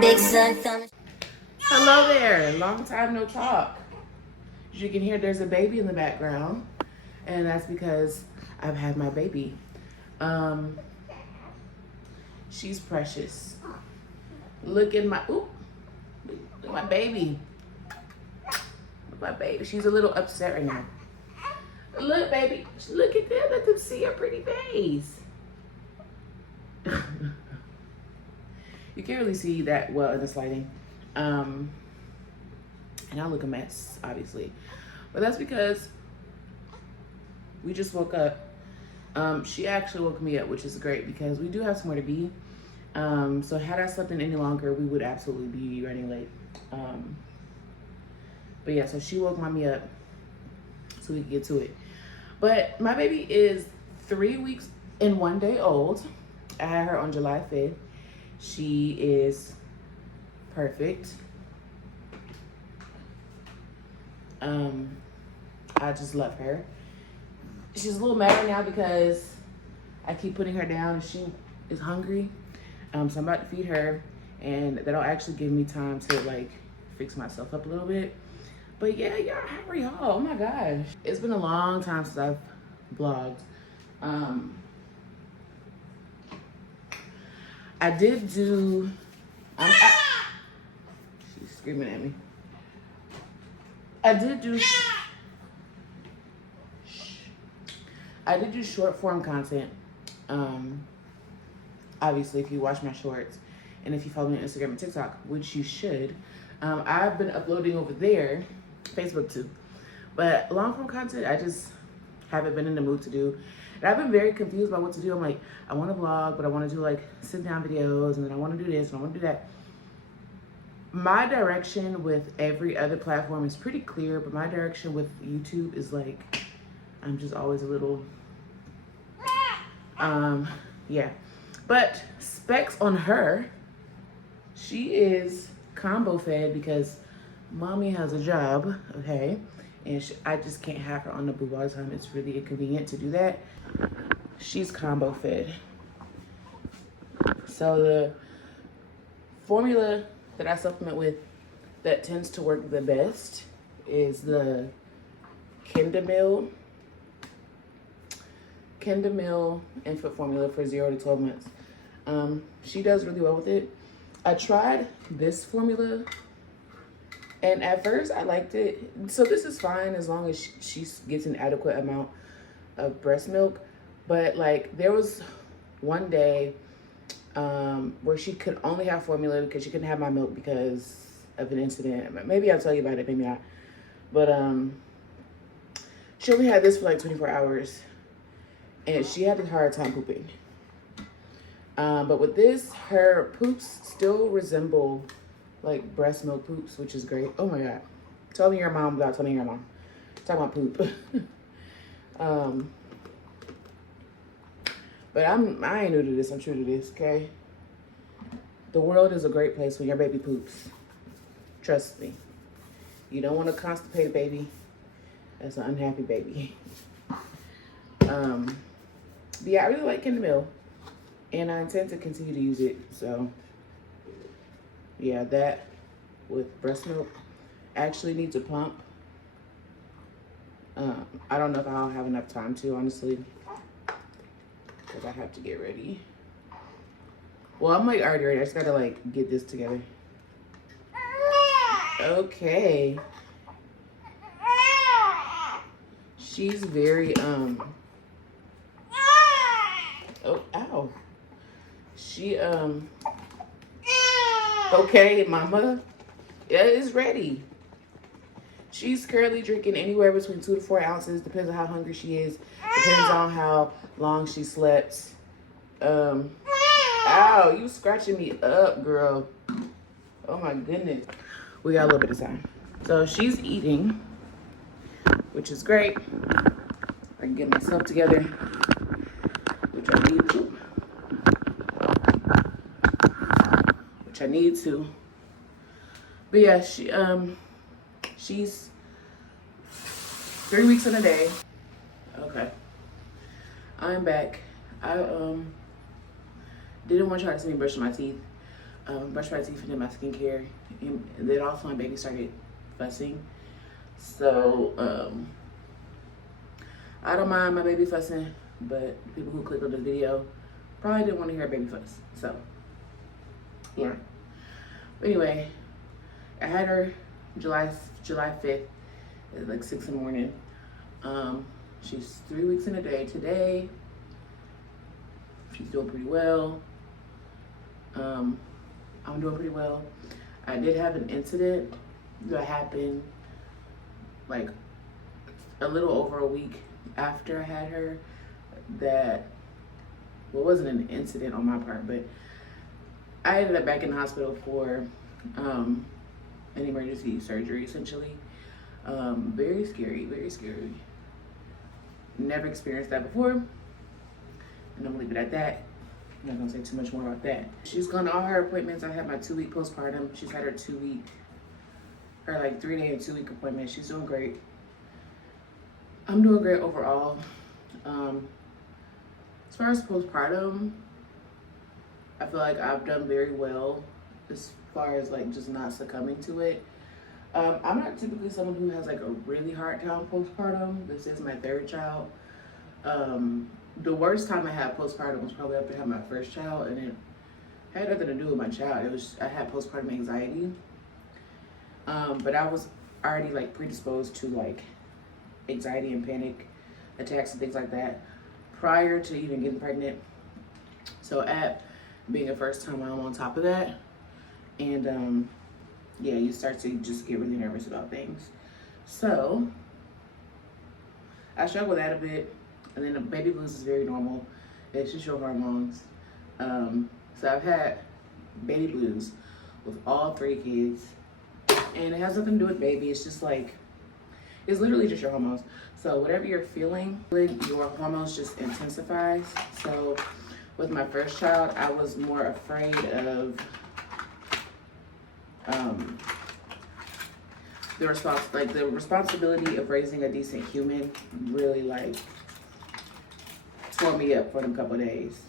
Big son, thumb. Hello there, long time no talk. As you can hear, there's a baby in the background, and that's because I've had my baby. She's precious. Look at my, look at my baby. Look at my baby. She's a little upset right now. Look, baby, look at that. Let them see her pretty face. You can't really see that well in this lighting. And I look a mess, obviously. But that's because we just woke up. She actually woke me up, which is great because we do have somewhere to be. So had I slept in any longer, we would absolutely be running late. But yeah, so she woke mommy up so we could get to it. But my baby is 3 weeks and 1 day old. I had her on July 5th. She is perfect. I just love her. She's a little mad right now because I keep putting her down and she is hungry. So I'm about to feed her, and that'll actually give me time to like fix myself up a little bit. But yeah, how are y'all? Oh my gosh. It's been a long time since I've vlogged. I did do, she's screaming at me. I did do short form content. Obviously, if you watch my shorts and if you follow me on Instagram and TikTok, which you should, I've been uploading over there, Facebook too. But long form content, I just haven't been in the mood to do. And I've been very confused about what to do. I'm like, I want to vlog, but I want to do like sit down videos, and then I want to do this and I want to do that. My direction with every other platform is pretty clear, but my direction with YouTube is like, I'm just always a little, yeah. But specs on her, she is combo fed because mommy has a job, okay? And I just can't have her on the boob all the time. It's really inconvenient to do that. She's combo fed. So the formula that I supplement with that tends to work the best is the Kendamil infant formula for 0 to 12 months. She does really well with it. I tried this formula, and at first I liked it. So this is fine as long as she gets an adequate amount of breast milk. But like there was one day where she could only have formula because she couldn't have my milk because of an incident. Maybe I'll tell you about it, maybe not. But she only had this for like 24 hours. And she had a hard time pooping. But with this, her poops still resemble like breast milk poops, which is great. Oh my God. Tell me your mom without telling your mom. Talk about poop. But I ain't new to this, I'm true to this, okay? The world is a great place when your baby poops. Trust me. You don't want a constipated baby. That's an unhappy baby. But yeah, I really like Kendamil, and I intend to continue to use it. So yeah, that with breast milk actually needs a pump. I don't know if I'll have enough time to, honestly, because I have to get ready. Well, I'm like already ready. I just gotta like get this together. Okay. She's very oh, ow. She okay, mama. Yeah, it's ready. She's currently drinking anywhere between 2 to 4 ounces. Depends on how hungry she is. Depends on how long she slept. Ow, you scratching me up, girl. Oh my goodness. We got a little bit of time. So she's eating, which is great. I can get myself together, which I need to. But yeah, she's 3 weeks in a day. Okay, I'm back. I Didn't want to try to see me brushing my teeth. Brush my teeth and did my skincare. And then also my baby started fussing. So, I don't mind my baby fussing, but people who click on this video probably didn't want to hear a baby fuss. So, yeah. But anyway, I had her July 5th at like 6 in the morning. She's 3 weeks in a day today. She's doing pretty well. I'm doing pretty well. I did have an incident that happened like a little over a week after I had her that, well, it wasn't an incident on my part, but I ended up back in the hospital for an emergency surgery, essentially. Very scary, very scary. Never experienced that before, and I'm gonna leave it at that. I'm not gonna say too much more about that. She's gone to all her appointments. I had my 2-week postpartum. She's had her 2-week, her like 3-day and 2-week appointment. She's doing great. I'm doing great overall. As far as postpartum, I feel like I've done very well as far as like just not succumbing to it. I'm not typically someone who has like a really hard time postpartum. This is my 3rd child. The worst time I had postpartum was probably after I had my 1st child, and it had nothing to do with my child. It was, I had postpartum anxiety. But I was already like predisposed to like anxiety and panic attacks and things like that prior to even getting pregnant. So at being a 1st-time mom on top of that, and yeah, you start to just get really nervous about things. So I struggle with that a bit, and then the baby blues is very normal. It's just your hormones. So I've had baby blues with all 3 kids, and it has nothing to do with baby. It's just like, it's literally just your hormones. So whatever you're feeling, your hormones just intensifies. So with my 1st child, I was more afraid of the responsibility of raising a decent human really like tore me up for them couple of days.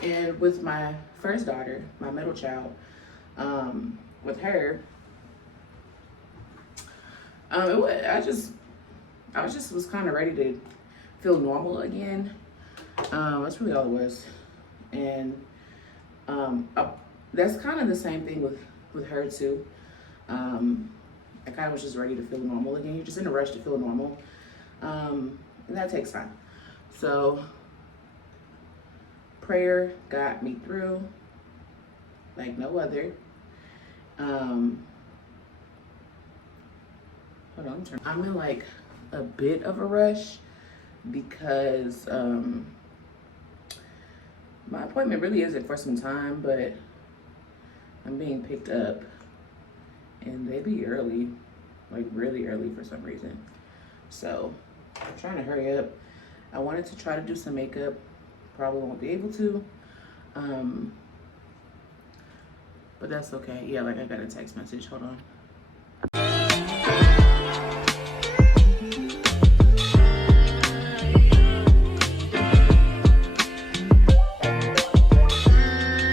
And with my 1st daughter, my middle child, with her, I was kind of ready to feel normal again. That's really all it was. And that's kind of the same thing with her too. I kind of was just ready to feel normal again. You're just in a rush to feel normal. And that takes time. So prayer got me through like no other. Hold on, I'm in like a bit of a rush because my appointment really isn't for some time, but I'm being picked up and they be early, like really early for some reason. So I'm trying to hurry up. I wanted to try to do some makeup, probably won't be able to, but that's okay. Yeah, like I got a text message, hold on.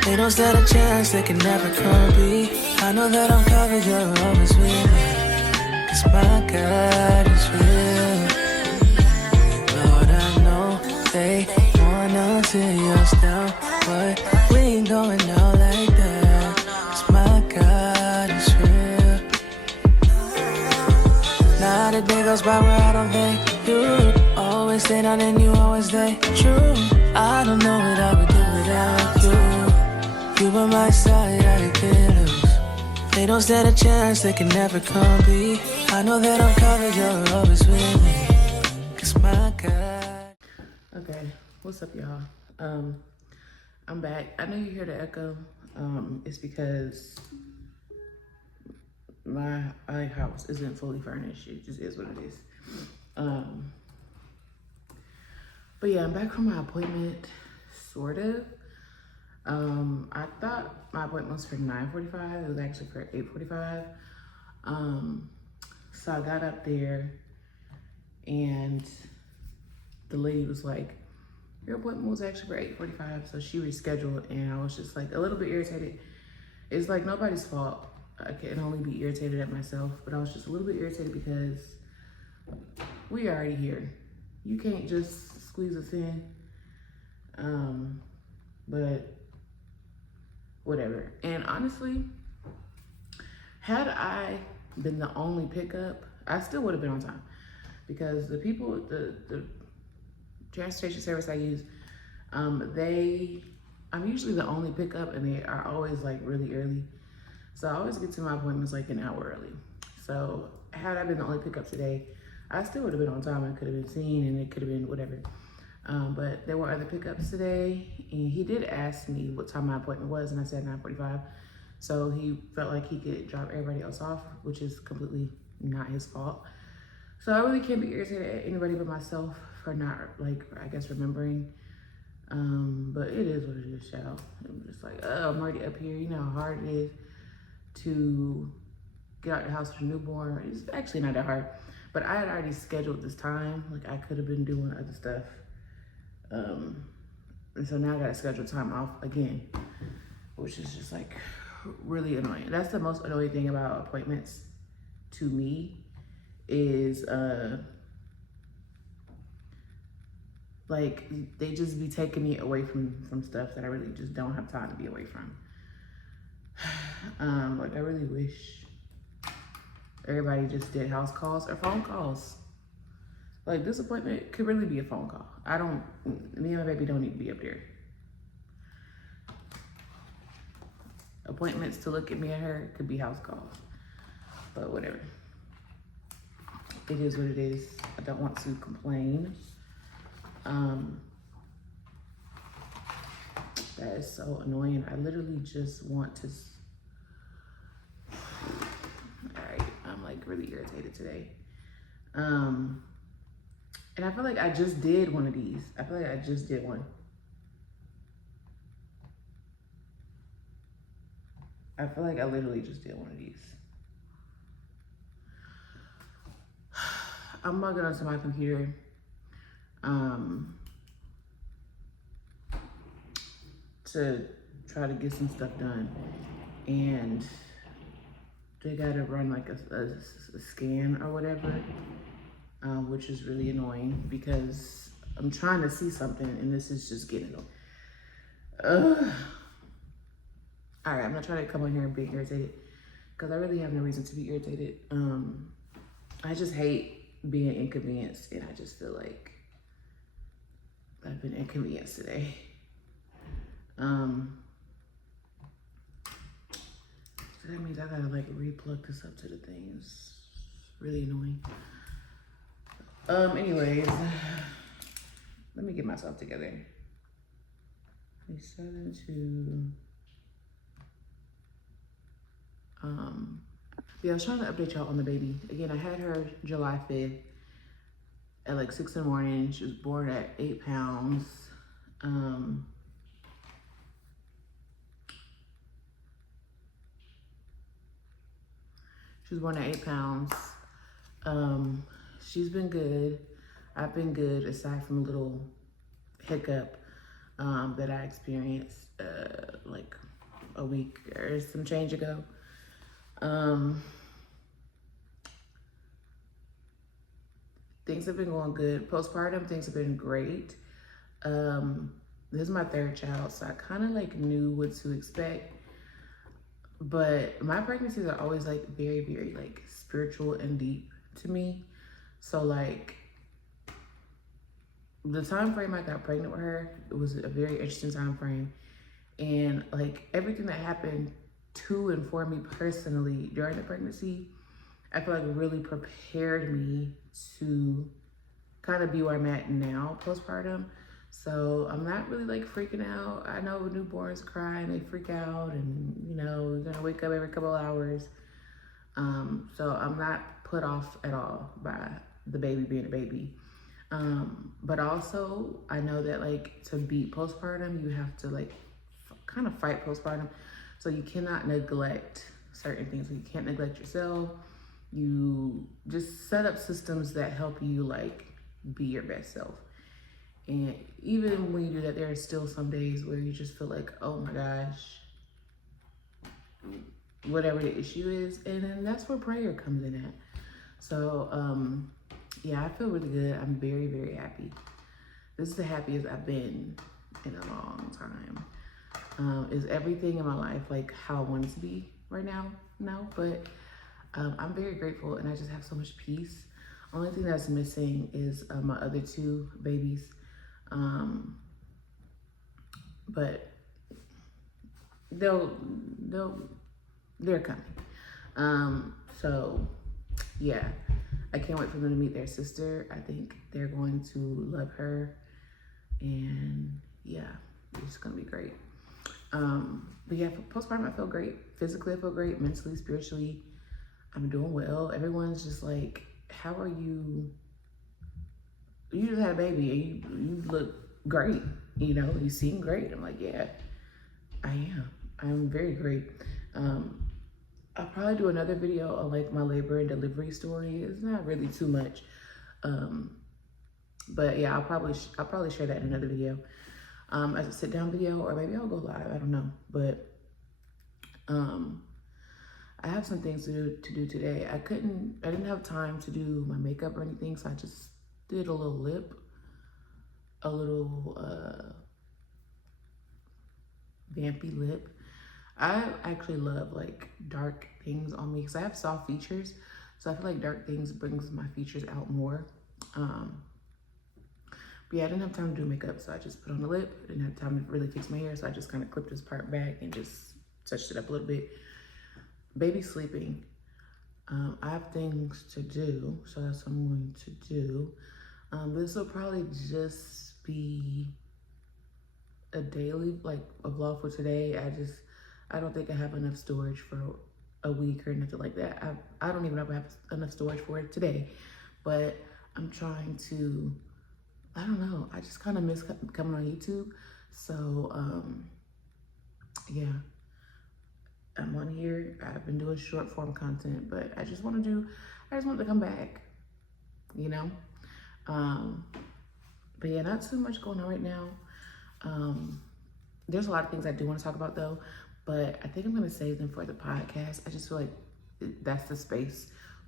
They don't stand a chance, they can never come be. I know that I'm covered, you're always with me. 'Cause my God is real. Lord, I know they wanna see us down, but we ain't going out like that. 'Cause my God is real. Not a day goes by where I don't thank you. Always stay down and you always stay true. I don't know what I would do without you. You by my side, I can't lose. They don't stand a chance, they can never come be. I know that I'm covered, you're always with me. 'Cause my God. Okay, what's up, y'all? I'm back. I know you hear the echo. It's because my house isn't fully furnished. It just is what it is. But yeah, I'm back from my appointment, sort of. I thought my appointment was for 9:45. It was actually for 8:45. So I got up there and the lady was like, your appointment was actually for 8:45, so she rescheduled, and I was just like a little bit irritated. It's like nobody's fault. I can only be irritated at myself, but I was just a little bit irritated because we are already here. You can't just squeeze us in. But whatever. And honestly, had I been the only pickup, I still would have been on time, because the people, the transportation service I use, I'm usually the only pickup, and they are always like really early. So I always get to my appointments like an hour early. So had I been the only pickup today, I still would have been on time. I could have been seen, and it could have been whatever. But there were other pickups today, and he did ask me what time my appointment was, and I said 9:45. So he felt like he could drop everybody else off, which is completely not his fault. So I really can't be irritated at anybody but myself for not, like, I guess, remembering. But it is what it is, child. I'm just like, oh, I'm already up here. You know how hard it is to get out the house with a newborn. It's actually not that hard. But I had already scheduled this time. Like, I could have been doing other stuff. And so now I gotta schedule time off again, which is just like really annoying. That's the most annoying thing about appointments to me is like they just be taking me away from stuff that I really just don't have time to be away from. Like I really wish everybody just did house calls or phone calls. Like this appointment could really be a phone call. Me and my baby don't need to be up there. Appointments to look at me and her could be house calls, but whatever. It is what it is. I don't want to complain. That is so annoying. I literally just want to, all right, I'm like really irritated today. And I feel like I just did one of these. I feel like I just did one. I feel like I literally just did one of these. I'm logging onto my computer. To try to get some stuff done. And they gotta run like a scan or whatever. Which is really annoying because I'm trying to see something and this is just getting all right, I'm not trying to come on here and be irritated because I really have no reason to be irritated. I just hate being inconvenienced, and I just feel like I've been inconvenienced today. So that means I gotta like re-plug this up to the thing. It's really annoying. Anyways, let me get myself together. 7 to, yeah, I was trying to update y'all on the baby. Again, I had her July 5th at like 6 in the morning. She was born at 8 pounds. She was born at 8 pounds. She's been good. I've been good, aside from a little hiccup that I experienced like a week or some change ago. Things have been going good. Postpartum, things have been great. This is my third child, so I kind of like knew what to expect. But my pregnancies are always like very, very like spiritual and deep to me. So like the time frame I got pregnant with her, it was a very interesting time frame. And like everything that happened to and for me personally during the pregnancy, I feel like really prepared me to kind of be where I'm at now postpartum. So I'm not really like freaking out. I know newborns cry and they freak out, and you know, you're gonna wake up every couple of hours. So I'm not put off at all by the baby being a baby. But also I know that like to beat postpartum, you have to like kind of fight postpartum. So you cannot neglect certain things. You can't neglect yourself. You just set up systems that help you like be your best self. And even when you do that, there are still some days where you just feel like, oh my gosh, whatever the issue is. And then that's where prayer comes in at. So, yeah, I feel really good. I'm very, very happy. This is the happiest I've been in a long time. Is everything in my life like how I want it to be right now? No, but I'm very grateful, and I just have so much peace. Only thing that's missing is my other 2 babies. But they're coming. So yeah, I can't wait for them to meet their sister. I think they're going to love her, and yeah, it's gonna be great. But yeah, for postpartum, I feel great. Physically, I feel great. Mentally, spiritually, I'm doing well. Everyone's just like, how are you? You just had a baby and you look great. You know, you seem great. I'm like, yeah, I am. I'm very great. I'll probably do another video on like my labor and delivery story. It's not really too much. But yeah, I'll probably share that in another video. As a sit down video, or maybe I'll go live, I don't know. But I have some things to do today. I didn't have time to do my makeup or anything, so I just did a little lip, a little vampy lip. I actually love like dark things on me because I have soft features, so I feel like dark things brings my features out more. But yeah, I didn't have time to do makeup, so I just put on the lip. I didn't have time to really fix my hair, so I just kind of clipped this part back and just touched it up a little bit. Baby's sleeping. I have things to do, so that's what I'm going to do. This will probably just be a daily, like a vlog for today. I don't think I have enough storage for a week or nothing like that. I don't even know if I have enough storage for it today, but I'm trying to, I don't know. I just kind of miss coming on YouTube. So, yeah, I'm on here. I've been doing short form content, but I just want to come back, you know? But yeah, not too much going on right now. There's a lot of things I do want to talk about though, but I think I'm going to save them for the podcast. I just feel like that's the space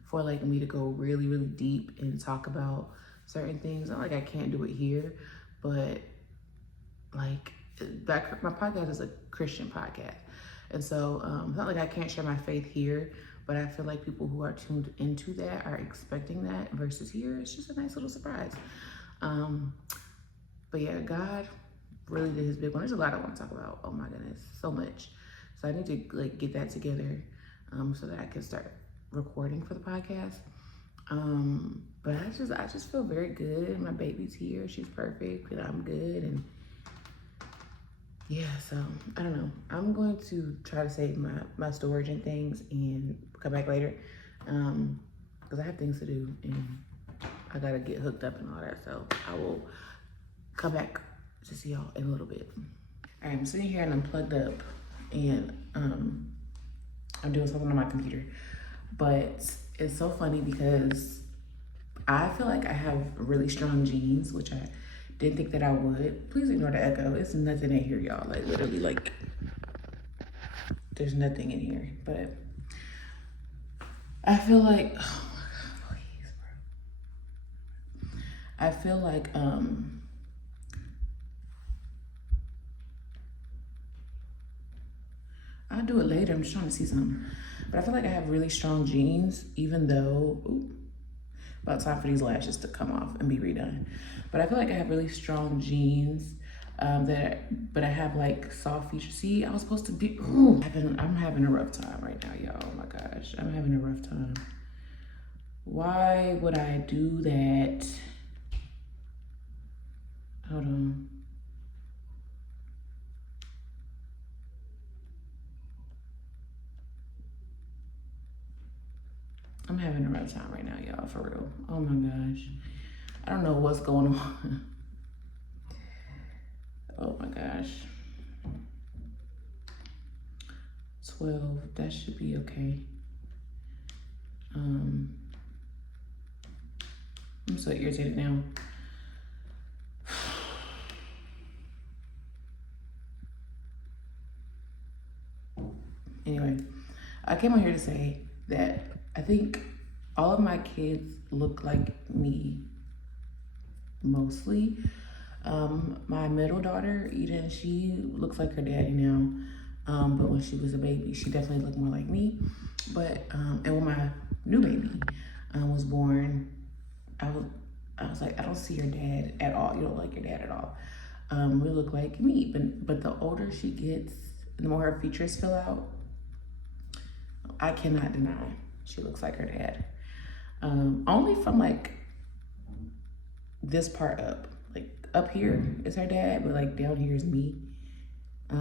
for like me to go really, really deep and talk about certain things. Not like I can't do it here, but like my podcast is a Christian podcast. And so it's not like I can't share my faith here, but I feel like people who are tuned into that are expecting that versus here, it's just a nice little surprise. But yeah, God really did his big one. There's a lot I want to talk about. Oh my goodness, so much. So I need to like get that together so that I can start recording for the podcast. But I just feel very good. My baby's here. She's perfect and I'm good. And yeah, so I don't know. I'm going to try to save my storage and things and come back later because I have things to do and I gotta get hooked up and all that. So I will come back to see y'all in a little bit. All right, I'm sitting here and I'm plugged up and I'm doing something on my computer. But it's so funny because I feel like I have really strong genes, which I didn't think that I would. Please ignore the echo. It's nothing in here, y'all. Like literally, like there's nothing in here. But I feel like, oh my God, please, bro. I feel like I'll do it later. I'm just trying to see something. But I feel like I have really strong genes, even though, about time for these lashes to come off and be redone. But I feel like I have really strong genes but I have like soft features. See, I was supposed to be, I'm having a rough time right now, y'all. Oh my gosh, I'm having a rough time. Why would I do that? Hold on. I'm having a rough time right now, y'all, for real. Oh my gosh. I don't know what's going on. Oh my gosh. 12, that should be okay. I'm so irritated now. Anyway, I came on here to say that I think all of my kids look like me mostly. My middle daughter, Eden, she looks like her daddy now. But when she was a baby, she definitely looked more like me. But, and when my new baby was born, I was like, I don't see your dad at all. You don't look like your dad at all. We look like me. But the older she gets, the more her features fill out, I cannot deny she looks like her dad. Only from like this part up. Like up here is her dad, but like down here is me. I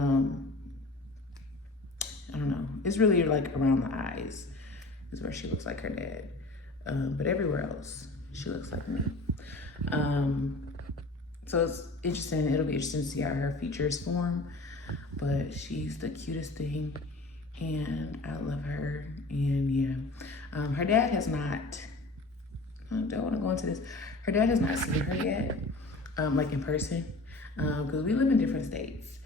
don't know. It's really like around the eyes is where she looks like her dad. But everywhere else, she looks like me. So it's interesting. It'll be interesting to see how her features form. But she's the cutest thing, and I love her. And yeah, her dad has not. I don't want to go into this. Her dad has not seen her yet, like in person, because we live in different states.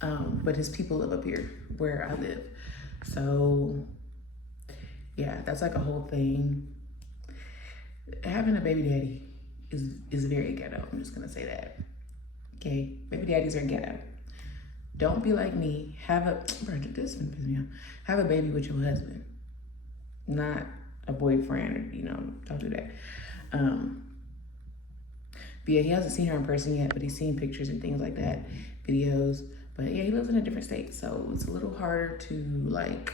But his people live up here where I live. So yeah, that's like a whole thing. Having a baby daddy is very ghetto. I'm just gonna say that. Okay, baby daddies are ghetto. Don't be like me. Have a baby with your husband, not a boyfriend. Don't do that. But yeah, he hasn't seen her in person yet, but he's seen pictures and things like that, videos. But yeah, he lives in a different state, so it's a little harder to like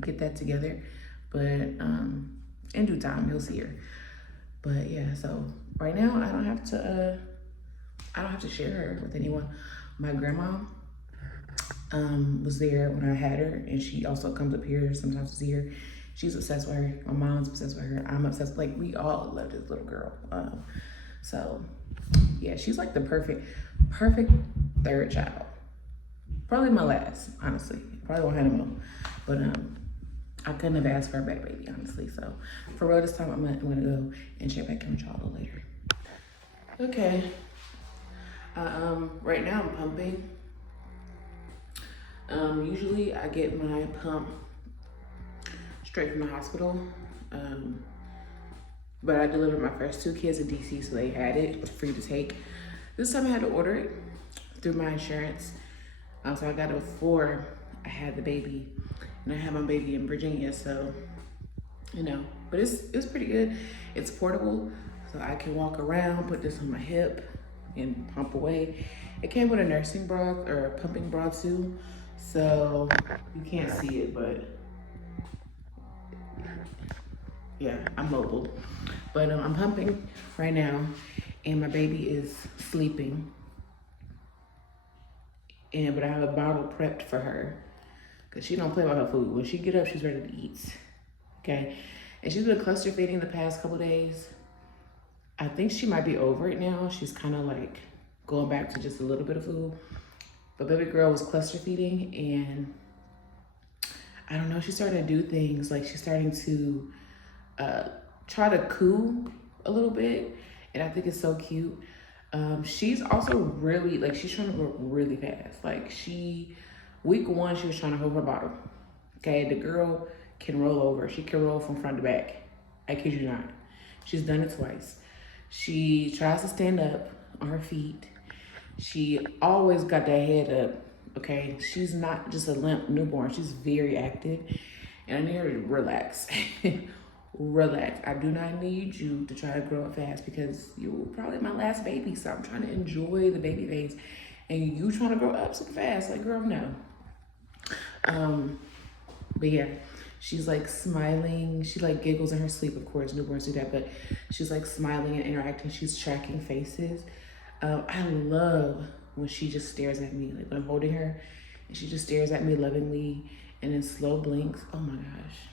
get that together. But in due time, he'll see her. But yeah, so right now I don't have to share her with anyone. My grandma was there when I had her, and she also comes up here sometimes to see her. She's obsessed with her. My mom's obsessed with her. I'm obsessed. Like, we all love this little girl. So yeah, she's like the perfect third child. Probably my last, honestly. Probably won't have no more. But I couldn't have asked for a back baby, honestly. So for real this time, I'm gonna go and check back in with y'all a little later. Okay. Right now I'm pumping. Usually I get my pump straight from the hospital. But I delivered my first 2 kids in DC, so they had it free to take. This time I had to order it through my insurance. So I got it before I had the baby, and I had my baby in Virginia, so, but it's pretty good. It's portable, so I can walk around, put this on my hip, and pump away. It came with a nursing bra, or a pumping bra too, so you can't see it, but yeah, I'm mobile. But I'm pumping right now, and my baby is sleeping. But I have a bottle prepped for her, because she don't play with her food. When she get up, she's ready to eat, okay? And she's been cluster feeding the past couple days. I think she might be over it now. She's kind of like going back to just a little bit of food. But baby girl was cluster feeding, and I don't know, she's starting to do things. Like, she's starting to try to coo a little bit, and I think it's so cute. She's also really, like, she's trying to grow really fast. Like, week 1, she was trying to hold her bottle. Okay, the girl can roll over. She can roll from front to back. I kid you not. She's done it twice. She tries to stand up on her feet. She always got that head up, okay? She's not just a limp newborn. She's very active. And I need her to relax. Relax. I do not need you to try to grow up fast, because you're probably my last baby, so I'm trying to enjoy the baby phase, and you trying to grow up so fast. Like, girl, no. But yeah, she's like smiling. She like giggles in her sleep. Of course, newborns do that, but she's like smiling and interacting. She's tracking faces. I love when she just stares at me, like when I'm holding her, and she just stares at me lovingly and then slow blinks. Oh my gosh.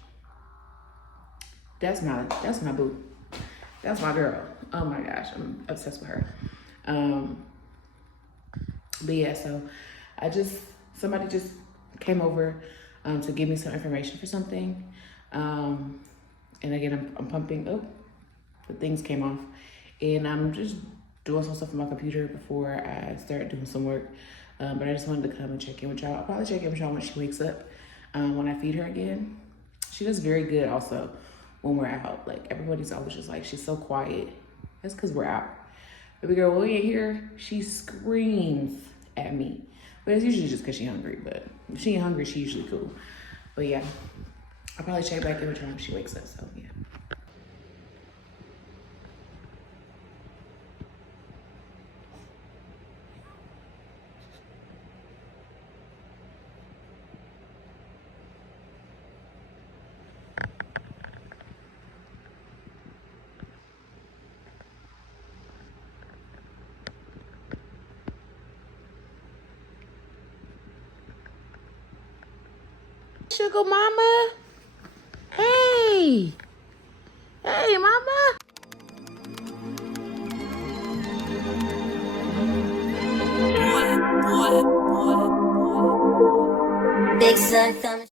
That's my boo. That's my girl. Oh my gosh, I'm obsessed with her. But yeah, so somebody just came over to give me some information for something. And again, I'm pumping. Oh, the things came off. And I'm just doing some stuff on my computer before I start doing some work. But I just wanted to come and check in with y'all. I'll probably check in with y'all when she wakes up, when I feed her again. She does very good also when we're out. Like, everybody's always just like, she's so quiet. That's because we're out. Baby girl, when we ain't here, she screams at me. But it's usually just because she's hungry. But if she ain't hungry, she's usually cool. But yeah, I'll probably check back in with her when she wakes up. So yeah. Sugar mama. Hey. Hey, mama. Big son coming.